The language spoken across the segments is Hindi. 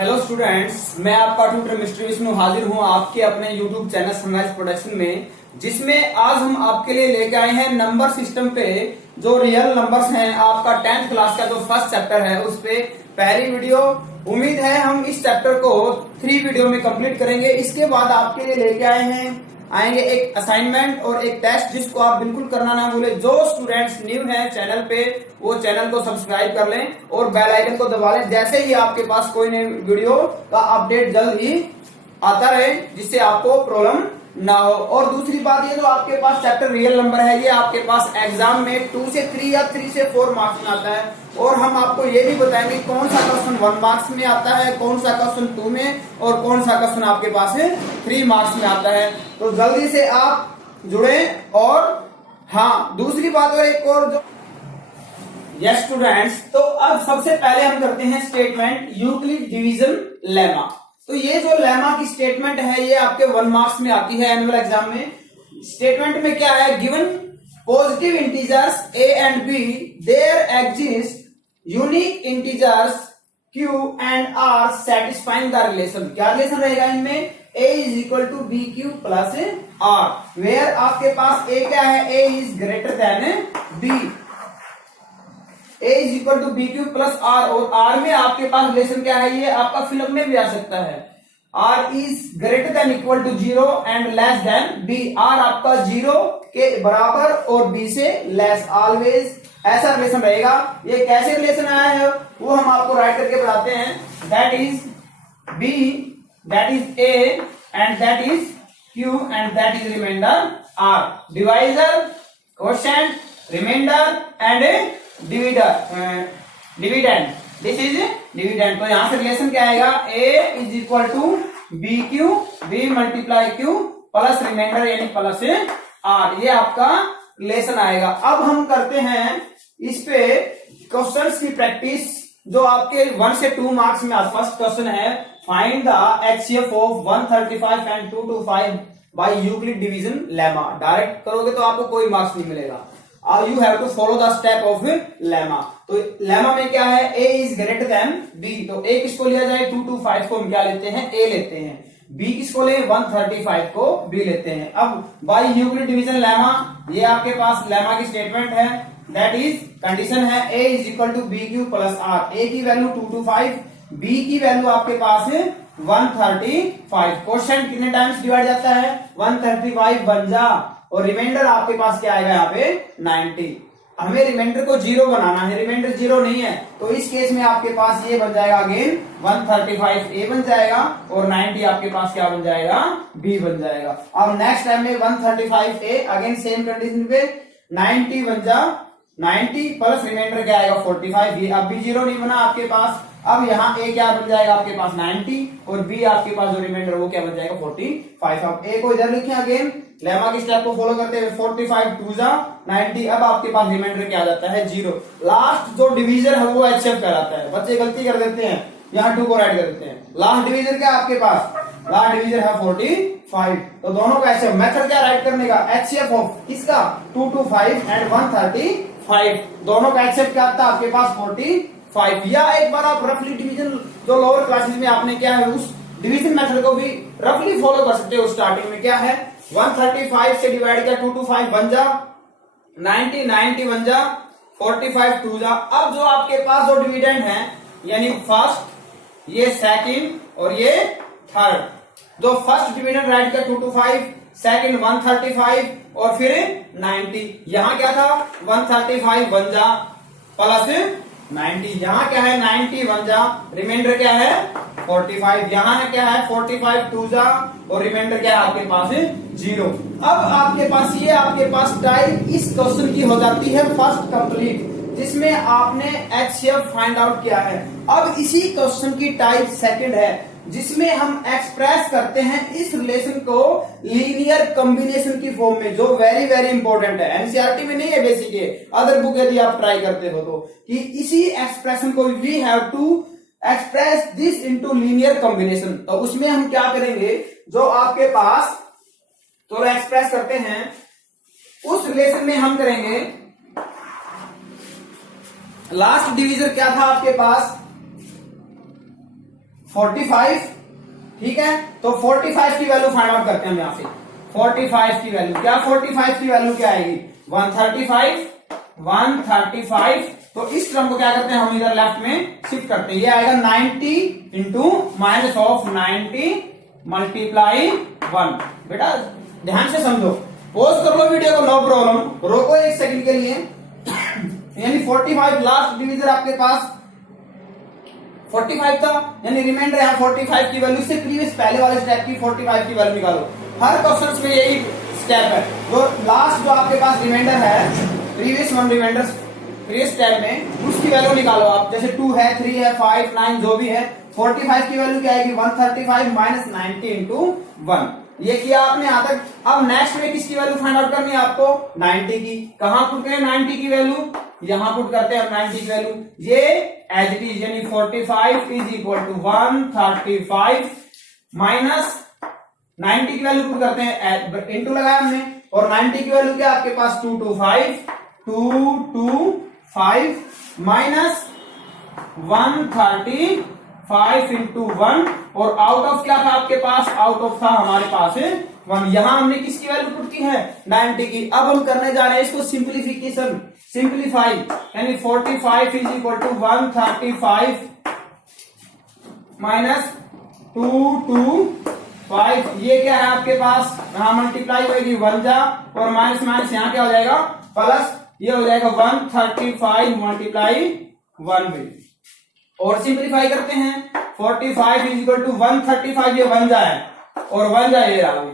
हेलो स्टूडेंट्स, मैं आपका ट्यूटर मिस्टर विष्णु हाजिर हूं आपके अपने यूट्यूब चैनल सनराइज प्रोडक्शन में, जिसमें आज हम आपके लिए लेके आए हैं नंबर सिस्टम पे जो रियल नंबर्स हैं। आपका 10th क्लास का जो फर्स्ट चैप्टर है उस पे पहली वीडियो। उम्मीद है हम इस चैप्टर को 3 वीडियो में कंप्लीट करेंगे। इसके बाद आपके लिए लेके आएंगे एक असाइनमेंट और एक टेस्ट, जिसको आप बिल्कुल करना ना भूलें। जो स्टूडेंट्स न्यू हैं चैनल पे वो चैनल को सब्सक्राइब कर लें और बेल आइकन को दबा लें, जैसे ही आपके पास कोई नई वीडियो का अपडेट जल्द ही आता रहे, जिससे आपको प्रॉब्लम ना हो। और दूसरी बात, ये जो आपके पास चैप्टर रियल नंबर है, ये आपके पास एग्जाम में 2 से 3 या 3 से 4 मार्क्स में आता है। और हम आपको ये भी बताएंगे कौन सा क्वेश्चन 1 मार्क्स में आता है, कौन सा क्वेश्चन 2 में और कौन सा क्वेश्चन आपके पास 3 मार्क्स में आता है। तो जल्दी से आप जुड़े। और हाँ, दूसरी बात और एक और जो यस स्टूडेंट्स, तो अब सबसे पहले हम करते हैं स्टेटमेंट यूक्लिड डिवीजन लेमा। तो ये जो लेमा की स्टेटमेंट है ये आपके 1 मार्क्स में आती है एनुअल एग्जाम में। स्टेटमेंट में क्या है, given positive integers a and b, there exist unique integers q and r satisfying the relation। क्या रिलेशन रहेगा इनमें, a is equal to bq plus r, where आपके पास a क्या है, a is greater than b, a is equal to bq plus r। और r में आपके पास रिलेशन क्या है, ये आपका फिल्म में भी आ सकता है। r is greater than equal to 0 and less than b, r आपका 0 के बराबर और b से लेस, ऑलवेज ऐसा रिलेशन रहेगा। ये कैसे रिलेशन आया है वो हम आपको राइट करके बताते हैं। That is b, that is a and that is q and that is remainder r, divisor, quotient, remainder and dividend, this is dividend. तो यहां से रिलेशन क्या आएगा, a is equal to B Q, B multiply Q plus remainder यानी प्लस r, ये आपका रिलेशन आएगा। अब हम करते हैं इस पे क्वेश्चंस की प्रैक्टिस, जो आपके 1 से 2 मार्क्स में फर्स्ट क्वेश्चन है, find the HCF of 135 and 225 by Euclid division lemma. Direct करोगे तो आपको कोई मार्क्स नहीं मिलेगा। You have to follow the step of lemma. तो लेमा में क्या है, a is greater than b, तो a किसको लिया जाए, 225 को हम क्या लेते हैं, a लेते हैं। b किसको ले, 135 को b लेते हैं। अब बाय यूक्लिड डिवीजन लेमा, ये आपके पास लेमा की स्टेटमेंट है। दैट इज कंडीशन है a is equal to B Q plus r, a की वैल्यू 225, b की वैल्यू आपके पास 135। क्वेश्चन कितने टाइम्स डिवाइड जाता है, 135 बन जा, और रिमाइंडर आपके पास क्या आएगा यहाँ पे 90। हमें रिमाइंडर को 0 बनाना है, रिमाइंडर 0 नहीं है, तो इस केस में आपके पास ये बन जाएगा अगेन 135 a बन जाएगा और 90 आपके पास क्या बन जाएगा, b बन जाएगा। अब नेक्स्ट टाइम में 135 a अगेन सेम कंडीशन पे 90 बन जा, 90 प्लस रिमाइंडर क्या आएगा 45, ये अब भी 0 नहीं बना आपके पास। अब यहाँ a क्या बन जाएगा आपके पास 90 और b आपके पास जो रिमाइंडर वो क्या बन जाएगा 45। अब a को इधर लिखें, अगेन लेमा की स्टेप को फॉलो करते हुए 45 2 जा 90। अब आपके पास रिमाइंडर क्या आ जाता है 0। लास्ट जो डिवीजर है वो एचसीएफ कहलाता है। बच्चे गलती कर देते हैं, यहाँ 2 को राइट कर देते हैं। लास्ट डिवीजर क्या आपके पास, लास्ट डिवीजर है 45। तो दोनों का एचसीएफ मेथड क्या राइट करने का, एचसीएफ ऑफ किसका 225 एंड 135, दोनों का एचसीएफ क्या आता है आपके पास 45। या एक बार आप रफली डिवीजन जो लोअर क्लासेस में आपने क्या है उस डिवीजन मेथड को भी रफली फॉलो कर सकते हो। स्टार्टिंग में क्या है, 135 से डिवाइड किया 225 बन जा, 90 90 बन जा, 45 2 जा। अब जो आपके पास जो डिविडेंड है, यानी फर्स्ट, ये सेकंड और ये थर्ड, जो फर्स्ट डिविडेंड राइट किया 225, सेकंड 135 और फिर 90। यहां क्या था 135 बन जा प्लस 90, यहाँ क्या है 90 बन जा, रिमाइंडर क्या है 45, यहाँ क्या है 45 2 जा और रिमाइंडर क्या है आपके पास 0। अब आपके पास ये आपके पास टाइप इस क्वेश्चन की हो जाती है फर्स्ट कंप्लीट, जिसमें आपने एचसीएफ फाइंड आउट किया है। अब इसी क्वेश्चन की टाइप सेकंड है, जिसमें हम एक्सप्रेस करते हैं इस रिलेशन को लीनियर कॉम्बिनेशन की फॉर्म में, जो वेरी वेरी इंपॉर्टेंट है। एनसीईआरटी में नहीं है, बेसिक है, अदर बुक यदि आप ट्राई करते हो तो, कि इसी एक्सप्रेशन को we have to express this into linear combination. तो उसमें हम क्या करेंगे, जो आपके पास तो एक्सप्रेस करते हैं उस रिलेशन में हम करेंगे, लास्ट डिवीजर क्या था आपके पास 45, ठीक है। तो 45 की वैल्यू फाइंड आउट करते हैं हम यहाँ से। 45 की वैल्यू क्या, 45 की वैल्यू क्या आएगी 135, 135। तो इस टर्म को क्या करते हैं हम इधर लेफ्ट में शिफ्ट करते हैं। ये आएगा 90 इंटू माइनस ऑफ 90 मल्टीप्लाई 1। बेटा ध्यान से समझो, पॉज कर लो वीडियो को, नो प्रॉब्लम, रोको एक सेकंड के लिए। यानी 45 लास्ट डिविजन आपके पास 45 था, यानी रिमाइंडर यहाँ 45 की वैल्यू से प्रीवियस पहले वाले स्टेप की 45 की वैल्यू निकालो। हर क्वेश्चन में यही स्टेप है। जो लास्ट जो आपके पास रिमाइंडर है, previous one remainder previous step में, उसकी वैल्यू निकालो आप। जैसे 2 है, 3 है, 5, 9 जो भी है। 45 की वैल्यू क्या आएगी 135 माइनस 90 इंटू 1। ये किया आपने यहाँ तक। अब नेक्स्ट में किसकी वैल्यू फाइंड आउट करनी है आपको 90 की। कहां पुट करें 90 की वैल्यू, यहां पुट करते हैं 90 की वैल्यू। ये एज इट इज, यानी 45 इज इक्वल टू 135 माइनस 90 की वैल्यू पुट करते हैं, इंटू लगाया हमने। और 90 की वैल्यू क्या आपके पास 225 माइनस 135 इंटू 1। और आउट ऑफ क्या था आपके पास, आउट ऑफ था हमारे पास 1। यहां हमने किसकी वैल्यू पुट की है 90 की। अब हम करने जा रहे हैं इसको सिंप्लीफिकेशन, सिंप्लीफाई, यानी 45 इज इक्वल टू 135 माइनस 225। ये क्या है आपके पास, यहां मल्टीप्लाई होगी 1 जा, और माइनस माइनस यहां क्या हो जाएगा प्लस, ये हो जाएगा 135 मल्टीप्लाई 1 भी। और सिंप्लीफाई करते हैं 45 इज इक्वल टू 135, ये 1 जाए और 1 जाए ये रहा,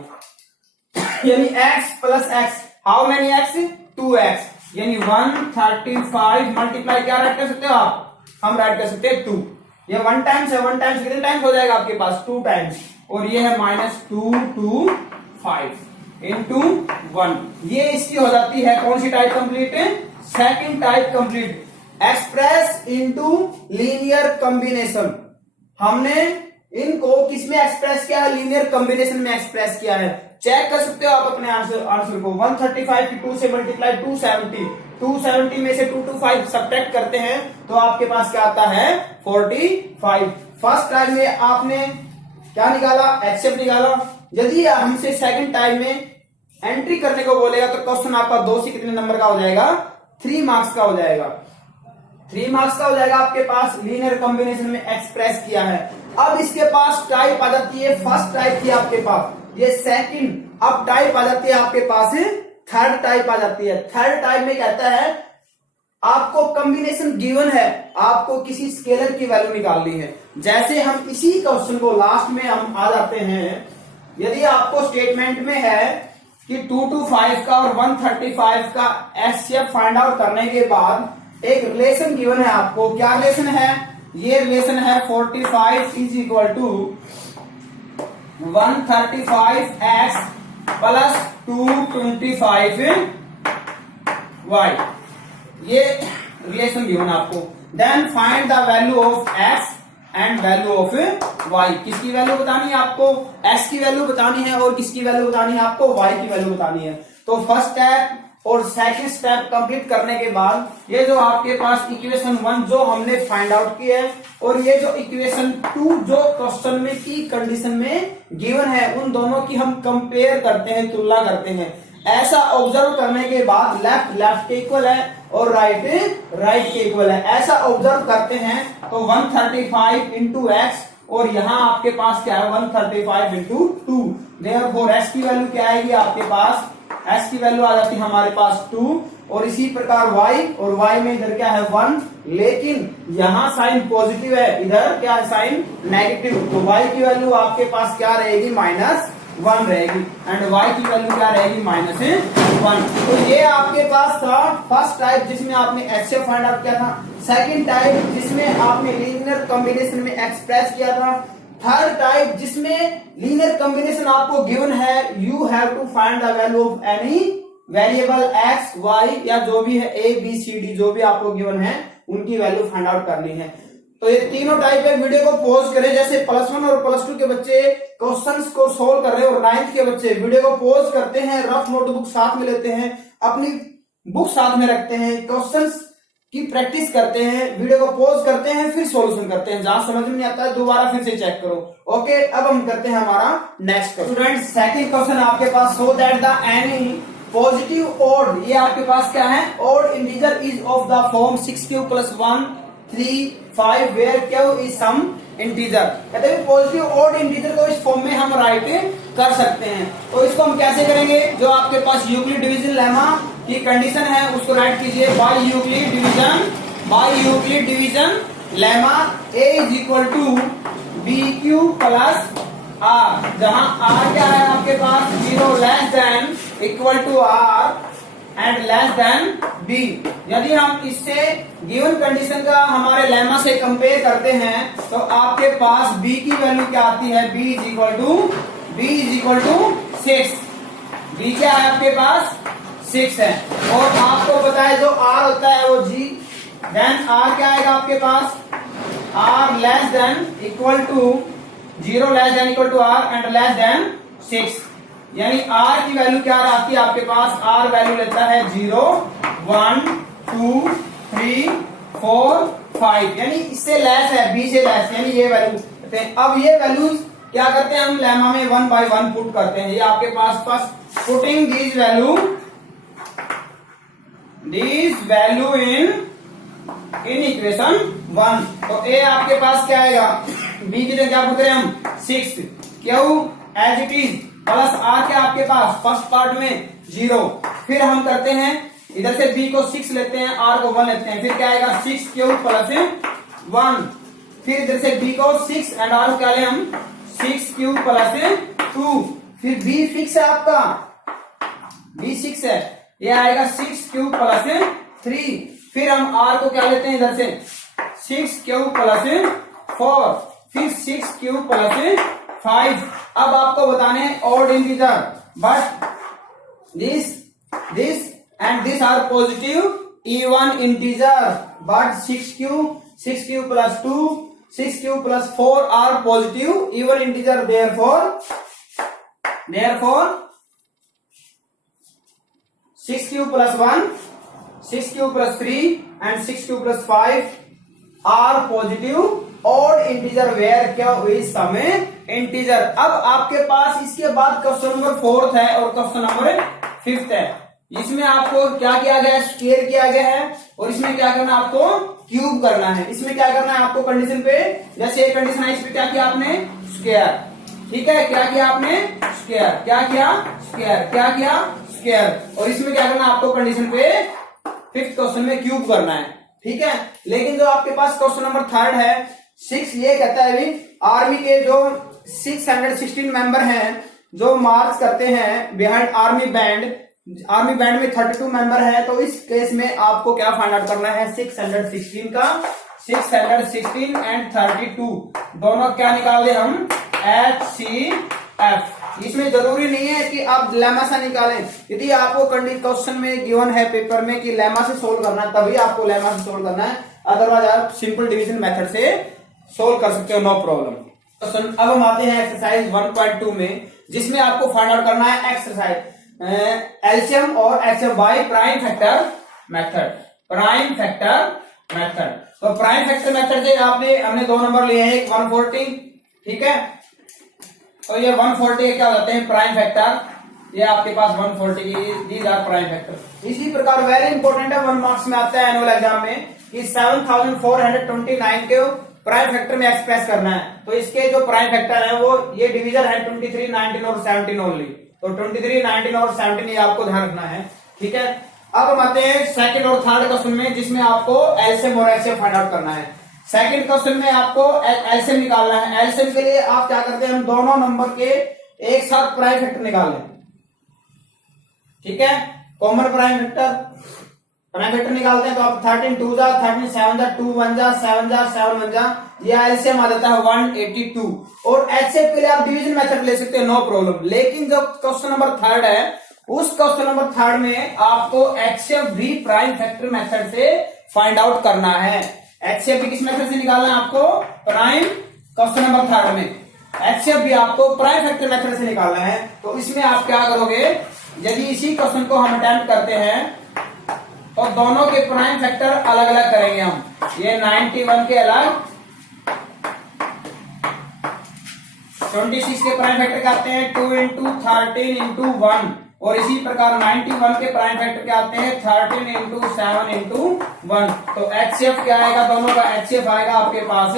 यानी x plus x. How many x 2x, यानी 135 मल्टीप्लाई क्या राइट कर सकते हो आप, हम राइट कर सकते हैं 2। ये 1 टाइम्स है, 1 टाइम्स कितने टाइम्स हो जाएगा आपके पास 2 टाइम्स। और ये है माइनस 225 इंटू 1। ये इसकी हो जाती है कौन सी टाइप कंप्लीट है, second type complete. Express into linear combination. हमने इनको किसमें एक्सप्रेस किया है, लीनियर कॉम्बिनेशन में एक्सप्रेस किया है। चेक कर सकते हो आप अपने आंसर को। 135 की 2 से मल्टीप्लाई 270 में से 225 सब्ट्रैक्ट करते हैं तो आपके पास क्या आता है 45। फर्स्ट टाइम में आपने क्या निकाला, एक्सेप्ट निकाला। यदि हमसे सेकंड टाइम में एंट्री करने को बोलेगा तो क्वेश्चन आपका 2 से कितने नंबर का हो जाएगा, 3 मार्क्स का हो जाएगा। 3 मार्क्स का हो जाएगा आपके पास, लीनियर कॉम्बिनेशन में एक्सप्रेस किया है। अब इसके पास टाइप आ जाती है, फर्स्ट टाइप थी आपके पास, ये सेकंड। अब टाइप आ जाती है आपके पास थर्ड टाइप आ जाती है। थर्ड टाइप में कहता है आपको कॉम्बिनेशन गिवन है, आपको किसी स्केलर की वैल्यू निकालनी है। जैसे हम इसी क्वेश्चन को लास्ट में हम आ जाते हैं। यदि आपको स्टेटमेंट में है कि 225 का और 135 का एचसीएफ फाइंड आउट करने के बाद एक रिलेशन गिवन है आपको, क्या रिलेशन है, ये रिलेशन है 45 is equal to 135x plus 225y। ये रिलेशन गिवन आपको। Then find the value of x and value of y। किसकी वैल्यू बतानी है आपको, x की वैल्यू बतानी है, और किसकी वैल्यू बतानी है आपको, y की वैल्यू बतानी है। तो फर्स्ट स्टेप और सेकंड स्टेप कंप्लीट करने के बाद ये जो आपके पास इक्वेशन 1 जो हमने फाइंड आउट की है, और ये जो इक्वेशन 2 जो क्वेश्चन में की कंडीशन में गिवन है, उन दोनों की हम कंपेयर करते हैं, तुलना करते हैं। ऐसा ऑब्जर्व करने के बाद लेफ्ट लेफ्ट के इक्वल है और राइट राइट के इक्वल है, ऐसा ऑब्जर्व करते हैं। तो 135 इंटू एक्स, और यहाँ आपके पास क्या है 135 इंटू 2। देयरफॉर एक्स की वैल्यू क्या आएगी आपके पास, एक्स की वैल्यू आ जाती है हमारे पास 2। और इसी प्रकार y, और y में इधर क्या है 1, लेकिन यहाँ साइन पॉजिटिव है, इधर क्या है साइन नेगेटिव। तो y की वैल्यू आपके पास क्या रहेगी -1 रहेगी, एंड y की वैल्यू क्या रहेगी -1। तो ये आपके पास था फर्स्ट टाइप जिसमें आपने एचसीएफ फाइंड आउट किया था, सेकंड टाइप जिसमें आपने लीनियर कॉम्बिनेशन में एक्सप्रेस किया था, थर्ड टाइप जिसमें लीनियर कॉम्बिनेशन आपको गिवन है, you have to find the value of any variable X Y या जो भी है ए बी सी डी जो भी आपको गिवन है उनकी वैल्यू फाइंड आउट करनी है। तो ये तीनों टाइप है। वीडियो को पॉज करें, जैसे +1 और +2 के बच्चे क्वेश्चंस को सोल्व कर रहे हैं और 9th के बच्चे वीडियो को पॉज करते हैं, रफ नोटबुक साथ में लेते हैं, अपनी बुक साथ में रखते हैं, क्वेश्चंस की प्रैक्टिस करते हैं, वीडियो को पॉज करते हैं, फिर सॉल्यूशन करते हैं। जहां समझ में नहीं आता है दोबारा फिर से चेक करो। ओके, अब हम करते हैं हमारा next question. Student second question आपके पास, so that the any positive odd, ये आपके पास क्या है, odd integer is of the form 6q + 1 3 5 where q is some integer. कहते हैं पॉजिटिव ओड इंटीजर को इस फॉर्म में हम राइट कर सकते हैं। तो इसको हम कैसे करेंगे, जो आपके पास यूक्लिड डिवीजन लेमा की कंडीशन है उसको राइट कीजिए, by Euclid division lemma a is equal to BQ + R, जहां R क्या है आपके पास, 0 less than equal to R and less than B। यदि हम इससे गिवन कंडीशन का हमारे लेमा से कंपेयर करते हैं तो आपके पास B की वैल्यू क्या आती है, B is equal to 6। B क्या है आपके पास, 6 है। और आपको पता है जो R होता है वो G, देन R क्या आएगा आपके पास, R less than equal to 0 less than equal to R and less than 6। यानी R की वैल्यू क्या आती है आपके पास, R वैल्यू लेता है 0 1 2 3 4 5, यानी इससे लेस है, B से लेस, यानी ये वैल्यू लेते हैं। अब ये वैल्यूज क्या करते हैं हम लेमा में 1 by 1 पुट करते हैं। ये आपके पास first putting this value in equation 1। तो A आपके पास क्या आएगा, B की जगह क्या पुट करें हम 6, क्यों as it is, plus R क्या आपके पास फर्स्ट पार्ट में 0। फिर हम करते हैं इधर से B को 6 लेते हैं, R को 1 लेते हैं, फिर क्या आएगा 6³ + 1। फिर इधर से B को 6 एंड R को क्या लें हम 6³ + 2। फिर B फिक्स है आपका, B 6 है, ये आएगा 6³ + 3। फिर हम R को क्या लेते हैं इधर से 6³ + 4, फिर 6³ + 5। अब आपको बताने हैं odd integer, but this and this are positive even integer, but 6³ + 2 6³ + 4 are positive even integer, therefore 6³ + 1 6³ + 3 and 6³ + 5 are positive odd integer where q is some integer। अब आपके पास इसके बाद क्वेश्चन नंबर 4 है और क्वेश्चन नंबर 5 है। इसमें आपको क्या किया गया है, स्क्वायर किया गया है, और इसमें क्या करना है आपको, क्यूब करना है। इसमें क्या करना है आपको कंडीशन पे, जैसे एक कंडीशन है, इस पे क्या किया आपने, स्क्वायर, ठीक है, क्या किया आपने, स्क्वायर, क्या किया स्क्वायर, क्या किया स्क्वायर। और इसमें क्या करना है आपको कंडीशन पे 5th क्वेश्चन में क्यूब करना है, ठीक है। लेकिन जो आपके पास क्वेश्चन नंबर 3 है 6, ये कहता है अभी आर्मी के जो 616 मेंबर हैं जो मार्च करते हैं बिहाइंड आर्मी बैंड में 32 मेंबर है। तो इस केस में आपको क्या फाइंड आउट करना है, 616 का 616 एंड 32 दोनों क्या निकाल दे हम, HCF। इसमें जरूरी नहीं है कि आप लेमा से निकालें, यदि आपको क्वेश्चन में गिवन है पेपर में कि लेमा से सोल्व करना है तभी आपको लेमा से सोल्व करना है, अदरवाइज आप सिंपल डिवीजन मेथड से सोल्व कर सकते हो, नो प्रॉब्लम। क्वेश्चन अब हम आते हैं एक्सरसाइज 1.2 में, जिसमें आपको फाइंड आउट करना है एक्सरसाइज एलसीएम और HCF by prime factor method. तो प्राइम फैक्टर मेथड से हमने 2 नंबर लिए हैं, एक 140, ठीक है। तो ये 140 क्या होते हैं प्राइम फैक्टर, ये आपके पास 140 की दीज आर प्राइम फैक्टर। इसी प्रकार वेरी इंपॉर्टेंट है, 1 मार्क्स में आता है एनुअल एग्जाम में कि 7429 के प्राइम फैक्टर में एक्सप्रेस करना है। तो इसके जो प्राइम फैक्टर है वो ये डिवीजन है 23, 19 और 17 ओनली। तो 23, 19 और 17 ये आपको ध्यान रखना है, ठीक है। अब हम आते हैं सेकंड और थर्ड क्वेश्चन में, जिसमें आपको एलसीएम और एचसीएफ फाइंड आउट करना है। सेकंड क्वेश्चन में आपको एलसीएम निकालना है। एलसीएम के लिए आप क्या करते हैं, हम दोनों नंबर के एक साथ प्राइम फैक्टर निकाल लें, ठीक है। कॉमन प्राइम फैक्टर निकालते हैं तो आप 13 2 जा 13 7 जा 2 1 जा 7 जा 7 1 जा, ये एलसीएम आ जाता है 182। और एचसीएफ के लिए आप डिवीजन मेथड ले सकते हैं, नो प्रॉब्लम। लेकिन जो क्वेश्चन नंबर 3 है उस क्वेश्चन नंबर 3 में आपको एचसीएफ भी प्राइम फैक्टर मेथड से फाइंड आउट करना है। एचसीएफ भी किस मेथड से निकालना है आपको, प्राइम, क्वेश्चन नंबर 3 में एचसीएफ भी आपको प्राइम फैक्टर मेथड से निकालना है। तो इसमें आप क्या करोगे, यदि इसी क्वेश्चन को हम अटेम्प्ट करते हैं और दोनों के प्राइम फैक्टर अलग अलग करेंगे हम। ये 91 के अलग, 26 के प्राइम फैक्टर क्या आते हैं 2 इंटू 13 इंटू 1, और इसी प्रकार 91 के प्राइम फैक्टर क्या आते हैं 13 इंटू 7 इंटू 1। तो HCF क्या आएगा, दोनों का HCF आएगा आपके पास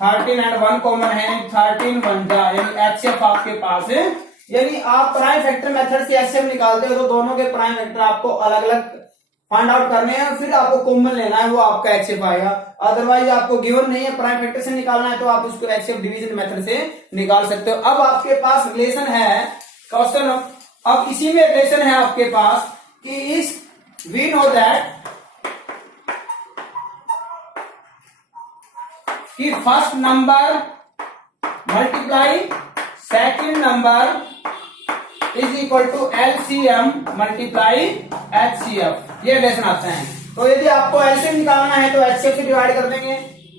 13 एंड 1 कॉमन है, 13 1 जा, यानी HCF आपके पास है। यानी आप प्राइम फैक्टर मेथड से HCF निकालते हो तो दोनों के प्राइम फैक्टर आपको अलग अलग फाइंड आउट करने हैं, फिर आपको कॉमन लेना है, वो आपका HCF आएगा। अदरवाइज आपको गिवन नहीं है, प्राइम फैक्टर से निकालना है तो आप उसको HCF डिवीजन मेथड से निकाल सकते हो। अब आपके पास रिलेशन है, क्वेश्चन अब इसी में रिलेशन है आपके पास कि इस वी नो दैट कि first number multiply second number is equal to LCM multiply HCF, ये रिलेशन आता है। तो यदि आपको LCM निकालना है तो HCF से डिवाइड कर देंगे,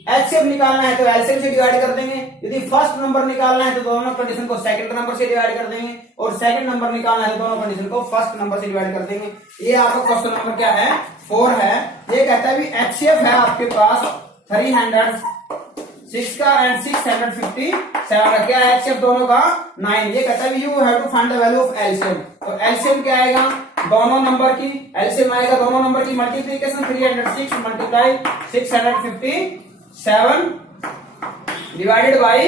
HCF निकालना है तो LCM से डिवाइड कर देंगे। यदि फर्स्ट नंबर निकालना है तो दोनों कंडीशन को सेकंड नंबर से डिवाइड कर देंगे, और सेकंड नंबर निकालना है तो दोनों कंडीशन को फर्स्ट नंबर से डिवाइड कर देंगे। ये आपका क्वेश्चन नंबर क्या है 4 है। ये कहता है भी HCF है आपके पास 306 का एंड 657 का, क्या है HCF दोनों का 9। ये कहता है you have to find the value of LCM। तो LCM क्या आएगा, दोनों नंबर की LCM आएगा, दोनों नंबर की multiplication 306 multiply 657 divided by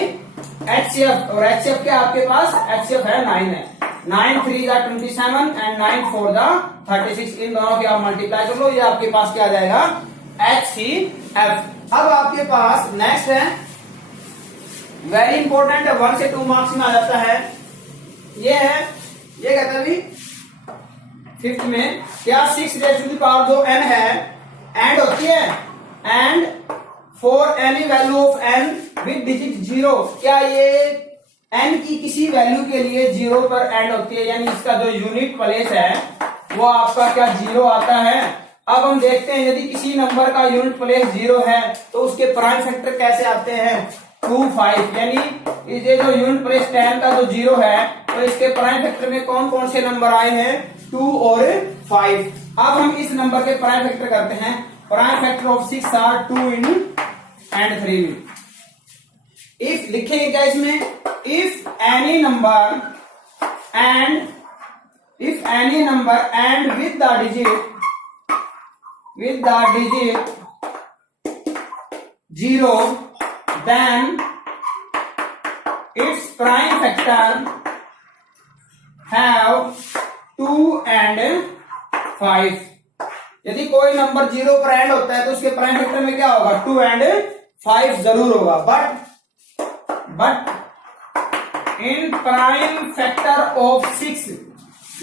HCF, और HCF क्या आपके पास HCF है 9 है। 9 3 का 27 एंड 9 4 का 36, इन दोनों की आप मल्टीप्लाई कर लो, ये आपके पास क्या आ जाएगा HCF। अब आपके पास नेक्स्ट है वेरी इंपॉर्टेंट है, 1 से 2 मार्क्स में आ जाता है। ये है, ये कहता है भी 5th में क्या 6 रेज़ टू द पावर जो n है एंड होती है, and for any value of n with digit 0, क्या ये n की किसी वैल्यू के लिए 0 पर एंड होती है, यानी इसका जो यूनिट प्लेस है वो आपका क्या 0 आता है। अब हम देखते हैं यदि किसी नंबर का यूनिट प्लेस 0 है तो उसके प्राइम फैक्टर कैसे आते हैं 2 5, यानी ये जो यूनिट प्लेस 10 का जो 0 है तो इसके प्राइम फैक्टर में कौन कौन से नंबर आए हैं 2 और 5। अब हम इस नंबर के प्राइम फैक्टर करते हैं। प्राइम फैक्टर ऑफ 6 आर 2 इन एंड 3 में। इफ लिखेंगे क्या इसमें, if any number and with the digit 0, then its prime factor have 2 and 5। यदि कोई नंबर 0 पर एंड होता है तो उसके प्राइम फैक्टर में क्या होगा 2 and 5 जरूर होगा। But in prime factor of 6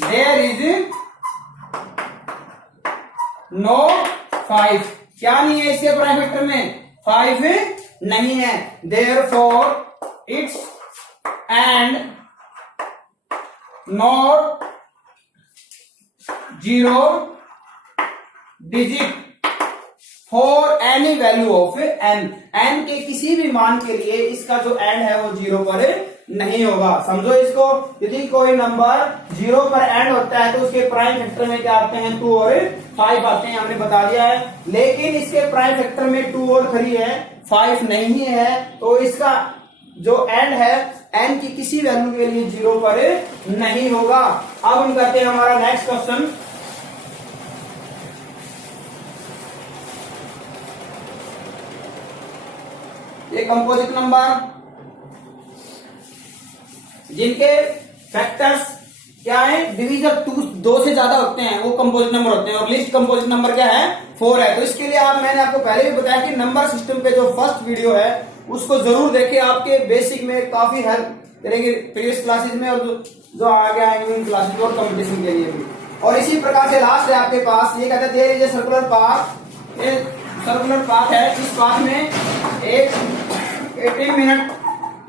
there is no 5, क्या नहीं है इसके प्राइम फैक्टर में 5 नहीं है। Therefore it's and not 0 digit for any value of n के किसी भी मान के लिए इसका जो एंड है वो 0 पर नहीं होगा। समझो इसको, यदि कोई नंबर 0 पर एंड होता है तो उसके प्राइम फैक्टर में क्या आते हैं 2 और 5 आते हैं, हमने बता दिया है। लेकिन इसके प्राइम फैक्टर में 2 और 3 है, 5 नहीं है, तो इसका जो एंड है n की किसी वैल्यू के लिए 0 पर नहीं होगा। अब हम करते हैं हमारा नेक्स्ट क्वेश्चन। ये कंपोजिट नंबर जिनके फैक्टर्स क्या है डिवीजन 2 से ज्यादा होते हैं वो कंपोजिट नंबर होते हैं, और लिस्ट कंपोजिट नंबर क्या है 4 है। तो इसके लिए मैंने आपको पहले भी बताया कि नंबर सिस्टम पे जो फर्स्ट वीडियो है उसको जरूर देखें, आपके बेसिक में काफी हेल्प करेगी प्रीवियस क्लासेस में और जो आगे आएंगे इन क्लासेस और कंपटीशन के लिए भी। और इसी प्रकार से लास्ट है आपके पास, ये कहते हैं ये सर्कुलर पाथ, ये सर्कुलर पाथ है। इस पाथ में एक 18 मिनट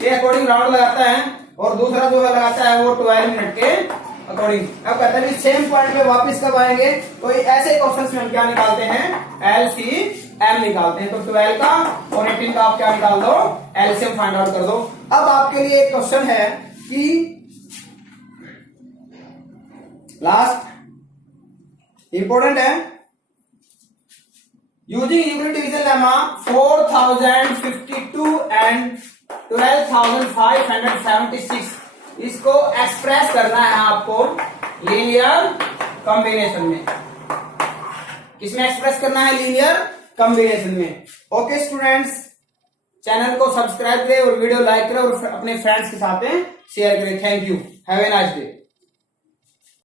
के अकॉर्डिंग राउंड लगाता है और दूसरा जो लगाता है वो 12 मिनट के अकॉर्डिंग। अब कहते हैं सेम पॉइंट पे वापस कब आएंगे, तो ऐसे क्वेश्चंस में हम क्या निकालते हैं LCM निकालते हैं। तो 12 का और 18 का आप क्या निकाल दो LCM फाइंड आउट कर दो। अब आपके लिए एक क्वेश्चन है कि लास्ट इंपॉर्टेंट है using unit division lemma 4052 and 12576, इसको एक्सप्रेस करना है आपको लीनियर कॉम्बिनेशन में। किसमें एक्सप्रेस करना है? लीनियर कॉम्बिनेशन में। ओके स्टूडेंट्स, चैनल को सब्सक्राइब करें और वीडियो लाइक करें और अपने फ्रेंड्स के साथ शेयर करें। Thank you, have a nice day.